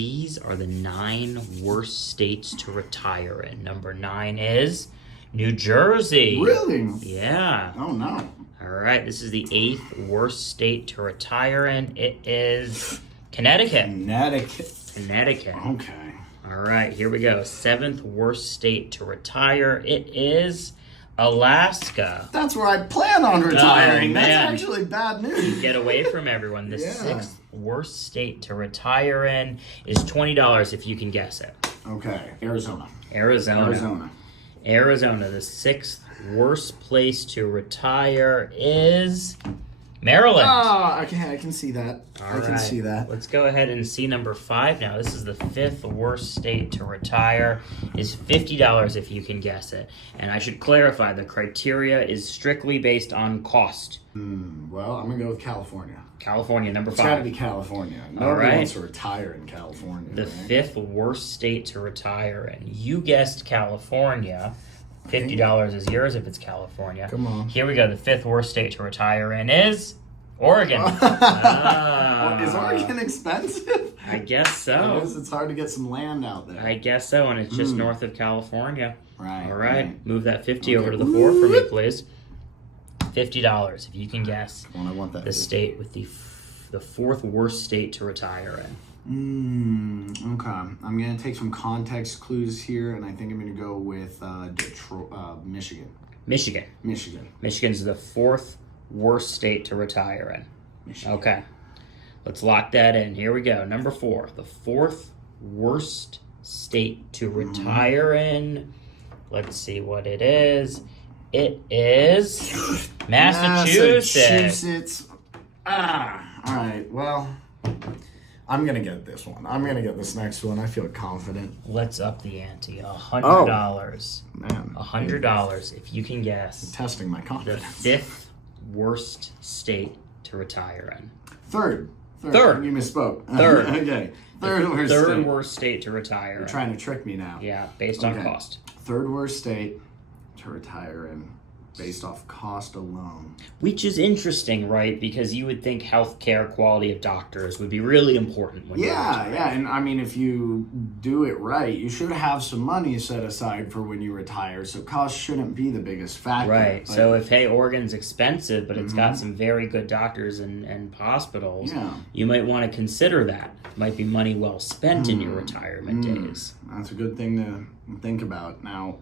These are the 9 worst states to retire in. Number 9 is New Jersey. Really? Yeah. Oh, no. All right, this is the 8th worst state to retire in. It is Connecticut. Connecticut. Okay. All right, here we go. 7th worst state to retire. It is Alaska. That's where I plan on retiring. Oh, That's man. actually bad news. Get away from everyone. The Yeah. 6th worst state to retire in is $20 if you can guess it. Okay. Arizona. Arizona, the 6th worst place to retire is Maryland. Oh, okay. I can see that. All I can right. see that. Let's go ahead and see number 5 now. This is the 5th worst state to retire. Is $50 if you can guess it. And I should clarify, the criteria is strictly based on cost. Well, I'm going to go with California. California, number It's got to 5. be California. All Nobody right. wants to retire in California. The right? 5th worst state to retire in. You guessed California. $50 is yours if it's California. Come on. Here we go. The 5th worst state to retire in is Oregon. Ah. Is Oregon expensive? I guess so. It is. It's hard to get some land out there. I guess so, and it's just north of California. Right. All right. Move that 50 Okay. over to the 4 for me, please. $50 if you can guess Well, I want that. the state with the 4th worst state to retire in. Okay. I'm going to take some context clues here, and I think I'm going to go with Detroit, Michigan. Michigan. Michigan's the 4th worst state to retire in. Michigan. Okay. Let's lock that in. Here we go. Number 4. The 4th worst state to retire in. Let's see what it is. It is Massachusetts. All right. Well, I'm going to get this one. I'm going to get this next one. I feel confident. Let's up the ante. $100. Man. $100 if you can guess Testing my the confidence. 5th worst state to retire in. Third. Third. You misspoke. Third. Okay. Third worst Third state. worst state to retire You're in. trying to trick me now. Yeah, based on Okay. cost. Third worst state to retire in based off cost alone. Which is interesting, right? Because you would think healthcare, quality of doctors would be really important when you're retiring. Yeah, and I mean, if you do it right, you should have some money set aside for when you retire, so cost shouldn't be the biggest factor. Right. But, So if, hey, Oregon's expensive, but it's got some very good doctors and hospitals, Yeah. you might want to consider that. Might be money well spent in your retirement days. that's a good thing to think about. Now,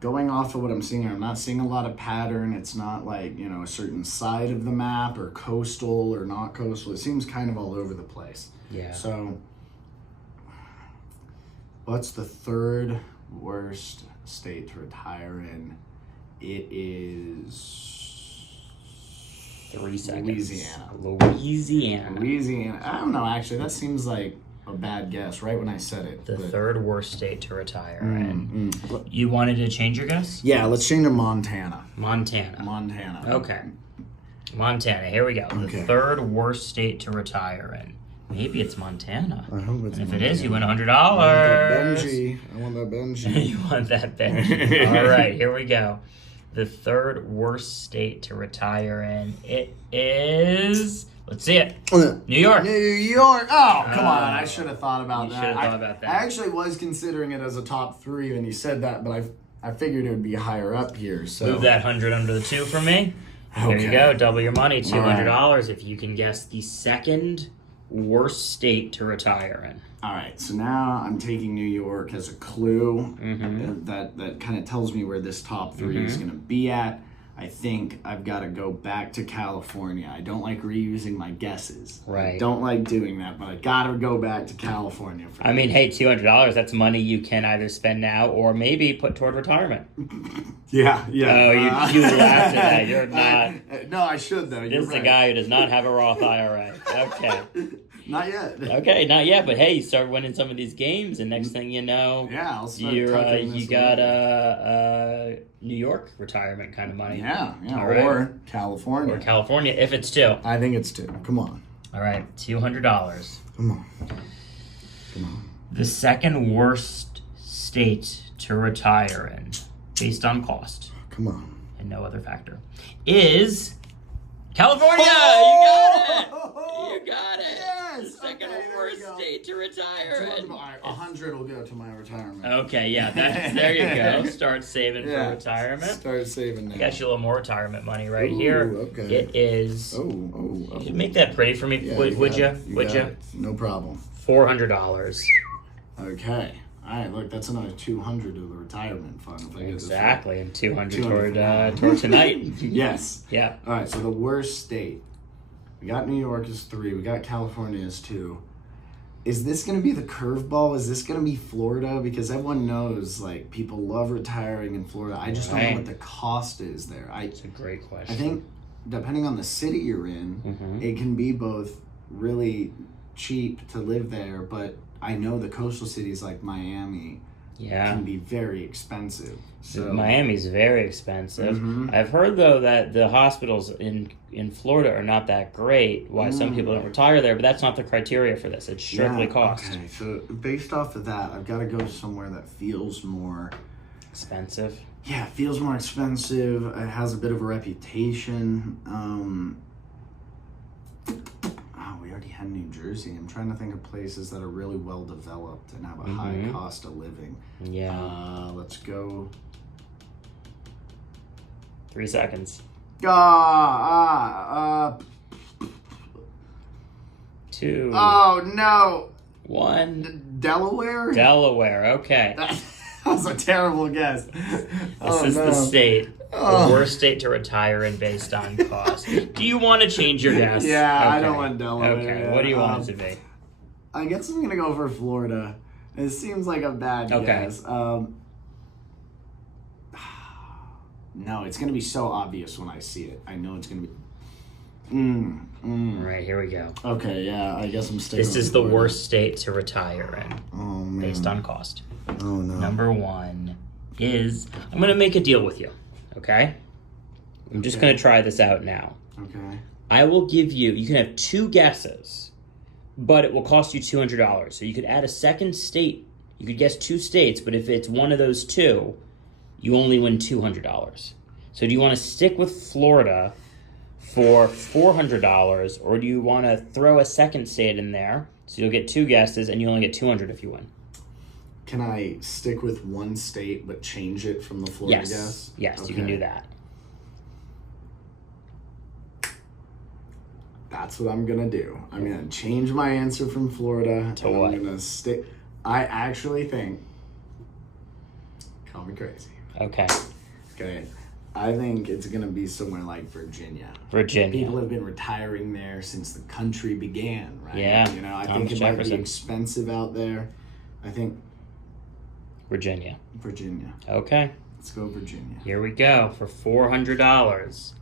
going off of what I'm seeing here, I'm not seeing a lot of pattern. It's not like, a certain side of the map or coastal or not coastal. It seems kind of all over the place. Yeah. So, what's the 3rd worst state to retire in? It is 3 seconds. Louisiana. Louisiana. I don't know, actually. That seems like a bad guess right when I said it. The but- 3rd worst state to retire in. You wanted to change your guess? Yeah, let's change to Montana. Montana. Okay. Montana. Here we go. The Okay. 3rd worst state to retire in. Maybe it's Montana. I hope it's And if it is, you win $100. Benji. I want that Benji. You want that Benji. All right, here we go. The 3rd worst state to retire in. It is. Let's see it. New York. New York. Oh, come on. I should have thought about You that. should have thought about that. I actually was considering it as a top 3 when you said that, but I figured it would be higher up here. So Move that 100 under the 2 for me. There you Okay. go. Double your money. $200 if you can guess the 2nd worst state to retire in. All right, so now I'm taking New York as a clue. Mm-hmm. That kind of tells me where this top 3 is going to be at. I think I've got to go back to California. I don't like reusing my guesses. Right. I don't like doing that, but I got to go back to California. I mean, hey, $200, that's money you can either spend now or maybe put toward retirement. Yeah. Oh, you laughed at that. You're not. No, I should, though. This You're is a right. guy who does not have a Roth IRA. Okay. Not yet. Okay, not yet, but hey, you start winning some of these games, and next thing you know, Yeah, I'll start you tucking this got away. New York retirement kind of money. Yeah, All right. or California. Or California, if it's 2. I think it's 2. Come on. All right, $200. Come on. The 2nd worst state to retire in, based on cost Come on. and no other factor, is California. You got it. You got it. Yes. The second Okay, there worst we go. go. state to retire 200, in. all right, 100 will go to my retirement. Okay, yeah, there you go. Start saving for retirement. Start saving now. I got you a little more retirement money right here. Okay. It is. Oh. You should make that pretty for me, Yeah, would you? Would you? No problem. $400. Okay. All right, look, that's another 200 to the retirement fund. If I get Exactly, and 200 200 toward tonight. this right. Yes. Yeah. All right, so the worst state. We got New York as 3. We got California as 2. Is this going to be the curveball? Is this going to be Florida? Because everyone knows, like, people love retiring in Florida. I just don't know what the cost is there. It's a great question. I think, depending on the city you're in, it can be both really cheap to live there, but I know the coastal cities like Miami can be very expensive. So Miami's very expensive. I've heard though that the hospitals in Florida are not that great. Why some people don't retire there, but that's not the criteria for this. It's strictly cost. Okay, so based off of that, I've got to go somewhere that feels more expensive. Yeah, it feels more expensive. It has a bit of a reputation. We already had New Jersey. I'm trying to think of places that are really well developed and have a high cost of living. Yeah. Let's go. 3 seconds. 2. Oh no. 1. Delaware? Delaware. Okay. That was a terrible guess. This is the state. The worst state to retire in based on cost. Do you want to change your guess? Yeah, okay. I don't want Delaware. Okay, what do you want it to be? I guess I'm going to go for Florida. It seems like a bad guess. No, it's going to be so obvious when I see it. I know it's going to be... All right, here we go. Okay, yeah, I guess I'm sticking This is with the Florida. worst state to retire in Oh, man. based on cost. Oh, no. Number 1 is... I'm going to make a deal with you, okay? I'm just going to try this out now. Okay. I will give you... You can have 2 guesses, but it will cost you $200. So you could add a second state. You could guess 2 states, but if it's one of those 2, you only win $200. So do you want to stick with Florida for $400, or do you want to throw a second state in there so you'll get 2 guesses and you only get $200 if you win? Can I stick with one state but change it from the Florida guess? Yes, okay. You can do that. That's what I'm going to do. I'm going to change my answer from Florida. To what? I'm going to stick... I actually think... Call me crazy. Okay. Okay. I think it's going to be somewhere like Virginia. Virginia. People have been retiring there since the country began, right? Yeah. You know, I Thomas think it might Jefferson. be expensive out there. I think Virginia. Virginia. Okay. Let's go Virginia. Here we go for $400.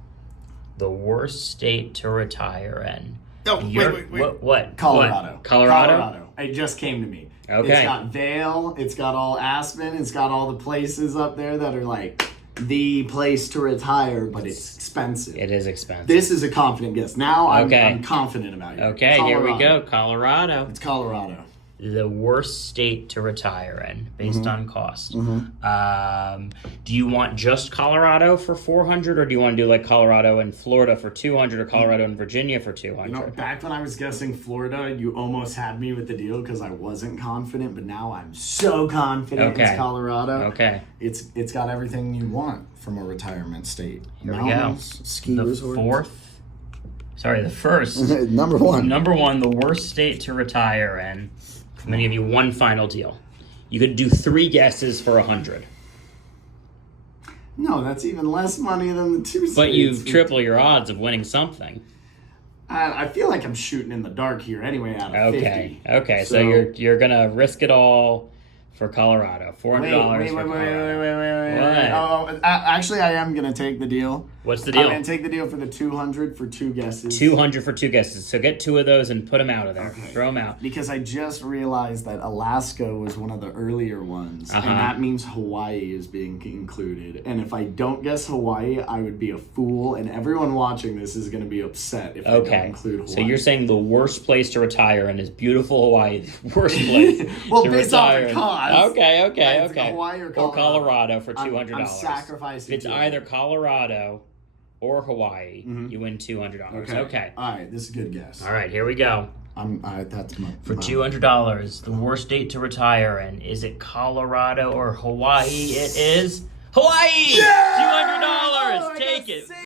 The worst state to retire in. Oh, wait. What? Colorado. What? Colorado? It just came to me. Okay. It's got Vail. It's got all Aspen. It's got all the places up there that are like the place to retire, but it's expensive. It is expensive. This is a confident guess. Now I'm confident about it. Okay, Colorado. here we go. Colorado. It's Colorado. The worst state to retire in based on cost. Do you want just Colorado for $400, or do you want to do like Colorado and Florida for $200, or Colorado and Virginia for $200? You know, back when I was guessing Florida, you almost had me with the deal because I wasn't confident, but now I'm so confident it's Colorado. Okay. It's got everything you want from a retirement state. Here we go. Ski resorts. The first. Number one. Number 1, the worst state to retire in. I'm going to give you one final deal. You could do 3 guesses for $100. No, that's even less money than the 2 states. But you triple your odds of winning something. I feel like I'm shooting in the dark here anyway out of 50. Okay, so you're going to risk it all for Colorado. $400 Wait. for Colorado. What? Actually, I am going to take the deal. What's the deal? I'm going to take the deal for the 200 for 2 guesses. 200 for 2 guesses. So get 2 of those and put them out of there. Okay. Throw them out. Because I just realized that Alaska was one of the earlier ones, and that means Hawaii is being included. And if I don't guess Hawaii, I would be a fool, and everyone watching this is going to be upset if I don't include Hawaii. So you're saying the worst place to retire in is beautiful Hawaii. The worst place well, to based retire off the in. cost. Okay. Hawaii or Colorado for $200. I'm sacrificing. If it's either Colorado or Hawaii, you win $200. Okay. All right, this is a good guess. All right, here we go. That's my For $200, the worst state to retire in. Is it Colorado or Hawaii? It is Hawaii! Yeah! $200! Oh, I Take got it.